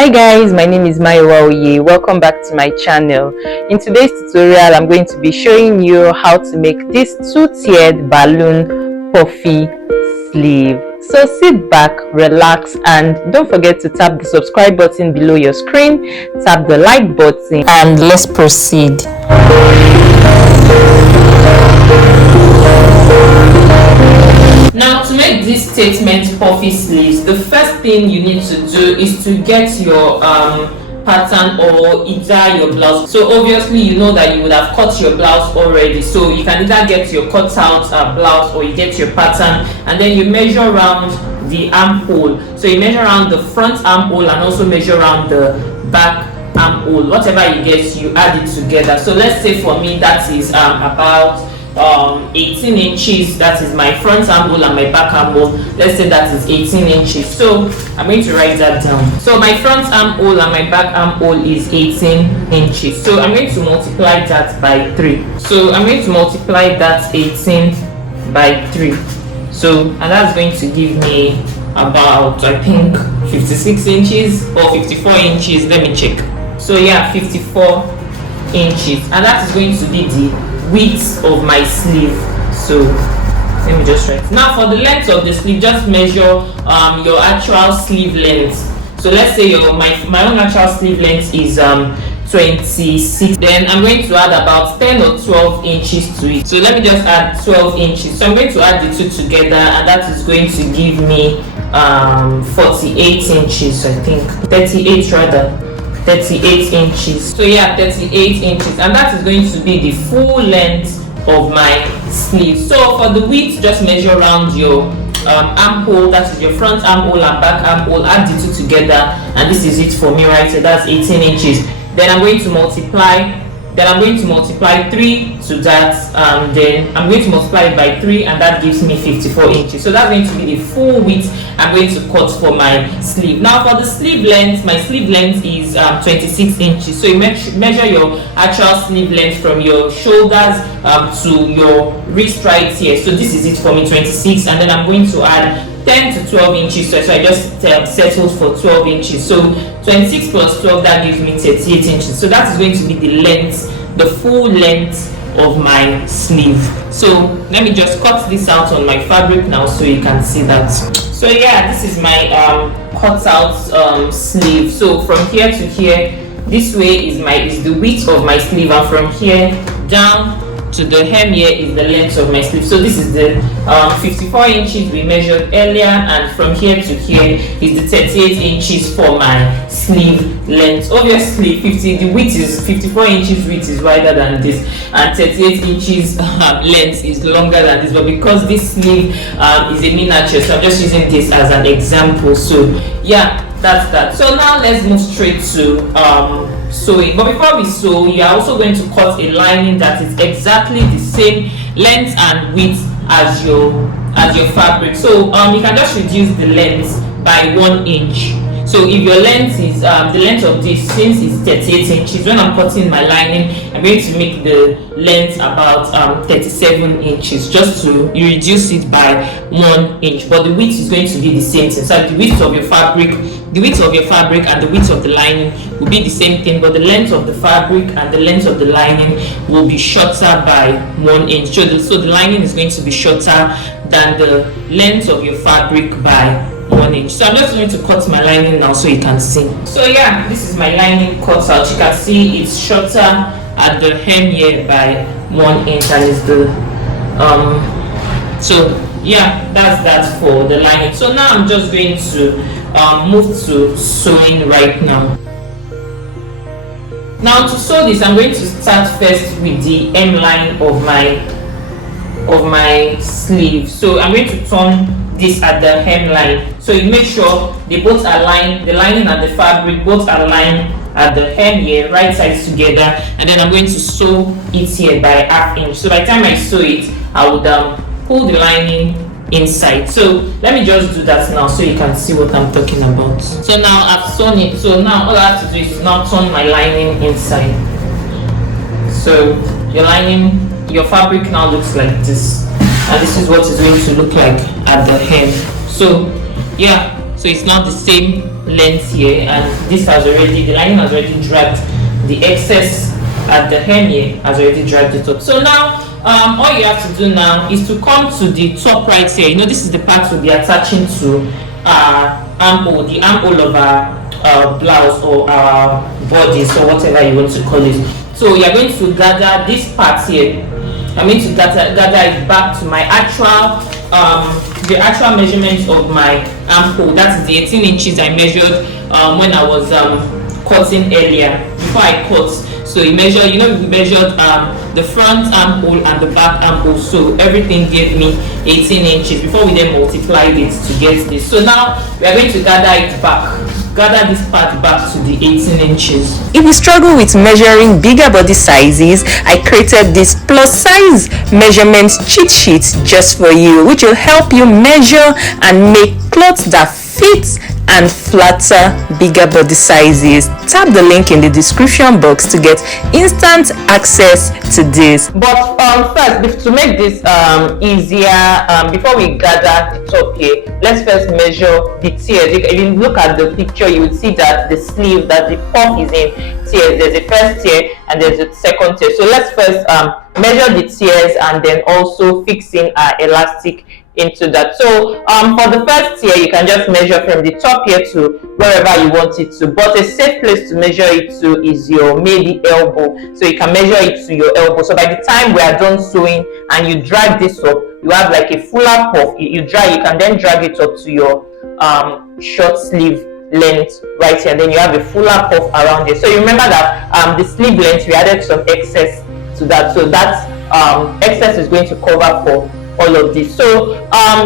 Hi guys, my name is Mayowaoye. Welcome back to my channel. In today's tutorial, I'm going to be showing you how to make this two-tiered balloon puffy sleeve. So sit back, relax, and don't forget to tap the subscribe button below your screen, tap the like button, and let's proceed. Now, to make this statement puffy sleeves, the first thing you need to do is to get your pattern or either your blouse. So obviously you know that you would have cut your blouse already, so you can either get your cut out blouse or you get your pattern, and then you measure around the armhole. So you measure around the front armhole and also measure around the back armhole. Whatever you get, you add it together. So let's say for me that is about 18 inches. That is my front armhole and my back armhole. Let's say that is 18 inches. So I'm going to write that down. So my front armhole and my back armhole is 18 inches. So I'm going to multiply that by 3. So I'm going to multiply that 18 by 3. So, and that's going to give me about, I think, 56 inches or 54 inches. Let me check. So yeah, 54 inches, and that is going to be the width of my sleeve. So let me just write. Now for the length of the sleeve, just measure your actual sleeve length. So let's say my own actual sleeve length is 26. Then I'm going to add about 10 or 12 inches to it. So let me just add 12 inches. So I'm going to add the two together, and that is going to give me 48 inches, I think 38 rather. 38 inches. So yeah, 38 inches, and that is going to be the full length of my sleeve. So for the width, just measure around your armhole, that is your front armhole and back armhole, add the two together, and this is it for me right here. That's 18 inches. Then I'm going to multiply 3 to that, then I'm going to multiply it by 3, and that gives me 54 inches. So that's going to be the full width I'm going to cut for my sleeve. Now for the sleeve length, my sleeve length is 26 inches. So you measure your actual sleeve length from your shoulders to your wrist right here. So this is it for me, 26, and then I'm going to add 10 to 12 inches. So I just settled for 12 inches. So 26 plus 12, that gives me 38 inches. So that is going to be the length, the full length of my sleeve. So let me just cut this out on my fabric now so you can see that. So yeah, this is my cut out sleeve. So from here to here, this way is the width of my sleeve, and from here down to the hem here is the length of my sleeve. So this is the 54 inches we measured earlier, and from here to here is the 38 inches for my sleeve length. Obviously the width is 54 inches width is wider than this, and 38 inches length is longer than this, but because this sleeve is a miniature, so I'm just using this as an example. So yeah, that's that. So now let's move straight to sewing. But before we sew, you are also going to cut a lining that is exactly the same length and width as your fabric. So you can just reduce the length by 1 inch. So if your length is the length of this, since it's 38 inches, when I'm cutting my lining, I'm going to make the length about 37 inches, just to reduce it by 1 inch. But the width is going to be the same thing. So the width of your fabric and the width of the lining will be the same thing, but the length of the fabric and the length of the lining will be shorter by 1 inch. So the lining is going to be shorter than the length of your fabric by 1 inch. So I'm just going to cut my lining now so you can see. So yeah, this is my lining cut out. You can see it's shorter at the hem here by 1 inch, and it's the so yeah, that's that for the lining. So now I'm just going to move to sewing right now. Now to sew this, I'm going to start first with the hemline of my sleeve. So I'm going to turn this at the hemline. So you make sure they both align, the lining and the fabric both align at the hem here, right sides together, and then I'm going to sew it here by ½ inch. So by the time I sew it, I would pull the lining inside. So let me just do that now so you can see what I'm talking about. So now I've sewn it. So now all I have to do is now turn my lining inside. So your fabric now looks like this, and this is what it's going to look like at the hem. So yeah, so it's not the same length here, and this has already, the lining has already dragged the excess at the hem here, has already dragged it up. So now all you have to do now is to come to the top right here. You know, this is the part we'll be attaching to our armhole, the armhole of our blouse or our bodice or whatever you want to call it. So you're going to gather this part here. I'm going to gather it back to my actual the actual measurement of my armhole. That's the 18 inches I measured when I was cutting earlier before I cut. So you measure, you know, we measured the front armhole and the back armhole, so everything gave me 18 inches before we then multiplied it to get this. So now we are going to gather it back, gather this part back to the 18 inches. If you struggle with measuring bigger body sizes, I created this plus size measurement cheat sheet just for you, which will help you measure and make clothes that fit and flatter bigger body sizes. Tap the link in the description box to get instant access to this. But first, to make this easier, before we gather the top here, let's first measure the tiers. If you look at the picture, you will see that the sleeve that the puff is in tiers. There's a first tier and there's a second tier. So let's first measure the tiers and then also fix in our elastic into that. So for the first tier, you can just measure from the top here to wherever you want it to, but a safe place to measure it to is your maybe elbow. So you can measure it to your elbow. So by the time we are done sewing and you drag this up, you have like a fuller puff. You can then drag it up to your short sleeve length right here, and then you have a fuller puff around here. So you remember that the sleeve length, we added some excess to that, so that excess is going to cover for all of this. So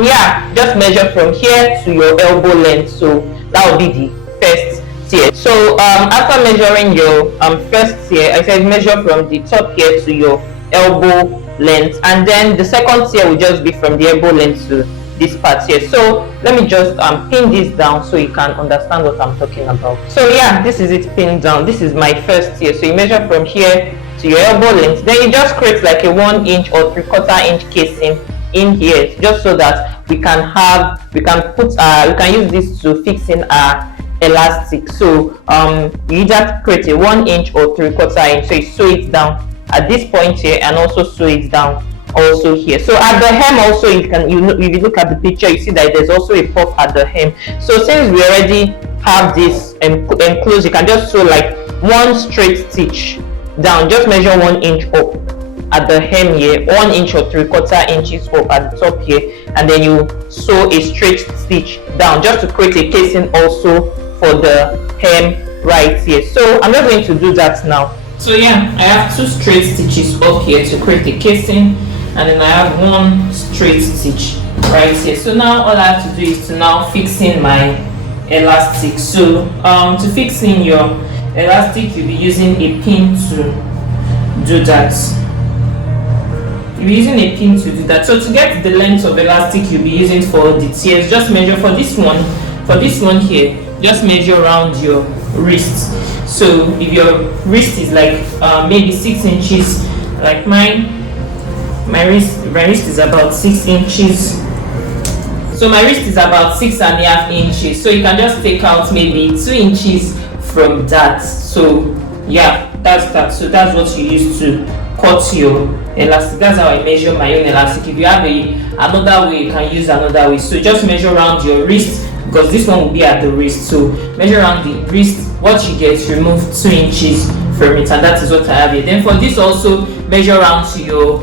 yeah, just measure from here to your elbow length. So that will be the first tier. So after measuring your first tier, I said measure from the top here to your elbow length, and then the second tier will just be from the elbow length to this part here. So let me just pin this down so you can understand what I'm talking about. So yeah, this is it pinned down. This is my first tier. So you measure from here to your elbow length, then you just create like a 1 inch or 3/4 inch casing in here, just so that we can use this to fix in our elastic. So you either create a 1 inch or 3/4 inch. So you sew it down at this point here and also sew it down also here. So at the hem also, if you look at the picture, you see that there's also a puff at the hem. So since we already have this enclosed, you can just sew like one straight stitch down. Just measure 1 inch up at the hem here, 1 inch or 3/4 inches up at the top here, and then you sew a straight stitch down just to create a casing also for the hem right here. So I'm not going to do that now. So yeah, I have 2 straight stitches up here to create the casing, and then I have 1 straight stitch right here. So now all I have to do is to now fix in my elastic. So to fix in your elastic, you'll be using a pin to do that. You'll be using a pin to do that. So to get the length of elastic you'll be using for the tiers, just measure for this one here, just measure around your wrist. So if your wrist is like maybe 6 inches, like mine, my wrist is about 6 inches. So my wrist is about 6.5 inches. So you can just take out maybe 2 inches from that. So yeah, that's that. So that's what you use to cut your elastic. That's how I measure my own elastic. If you have another way, you can use another way. So just measure around your wrist, because this one will be at the wrist. So measure around the wrist. What you get, remove 2 inches from it, and that is what I have here. Then for this also, measure around to your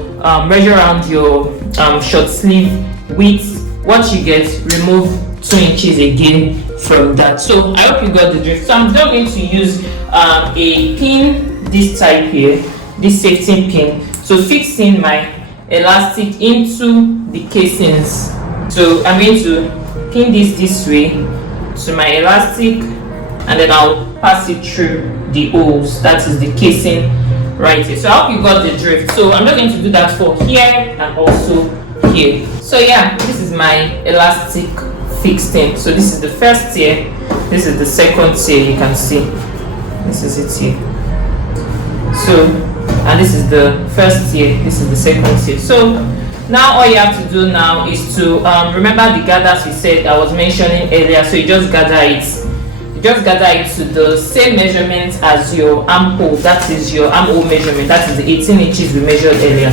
short sleeve width. What you get, remove 2 inches again from that. So I hope you got the drift. So I'm just going to use a pin, this type here, this safety pin, to fix in my elastic into the casings. So I'm going to pin this way to my elastic, and then I'll pass it through the holes. That is the casing right here. So I hope you got the drift. So I'm just going to do that for here and also here. So yeah, this is my elastic fixed in. So this is the first tier, this is the second tier. You can see this is it here. So, and this is the first tier, this is the second tier. So Now all you have to do now is to remember the gathers we said I was mentioning earlier. So you just gather it. You just gather it to the same measurement as your armhole. That is your armhole measurement. That is the 18 inches we measured earlier.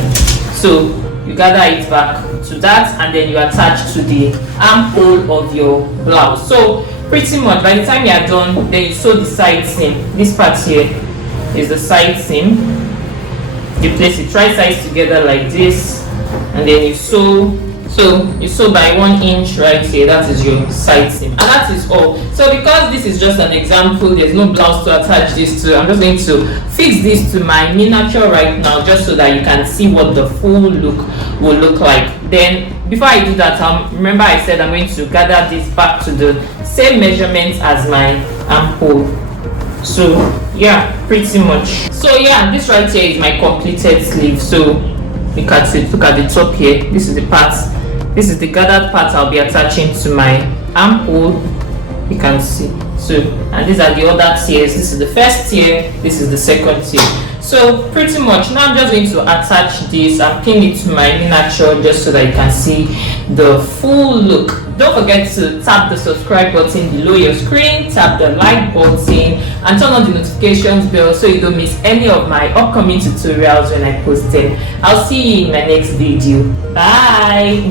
So you gather it back to that, and then you attach to the armhole of your blouse. So pretty much by the time you are done, then you sew the side seam. This part here is the side seam. You place it right sides together like this, and then you sew. So you sew by 1 inch right here. That is your side seam, and that is all. So because this is just an example, there's no blouse to attach this to, I'm just going to fix this to my miniature right now, just so that you can see what the full look will look like. Then before I do that, remember I said I'm going to gather this back to the same measurements as my armhole. So yeah, pretty much. So yeah, this right here is my completed sleeve. So look at it, look at the top here. This is the part, this is the gathered part I'll be attaching to my armhole. You can see. So, and these are the other tiers. This is the first tier, this is the second tier. So pretty much now I'm just going to attach this and pin it to my miniature, just so that you can see the full look. Don't forget to tap the subscribe button below your screen, tap the like button, and turn on the notifications bell so you don't miss any of my upcoming tutorials when I post them. I'll see you in my next video. Bye.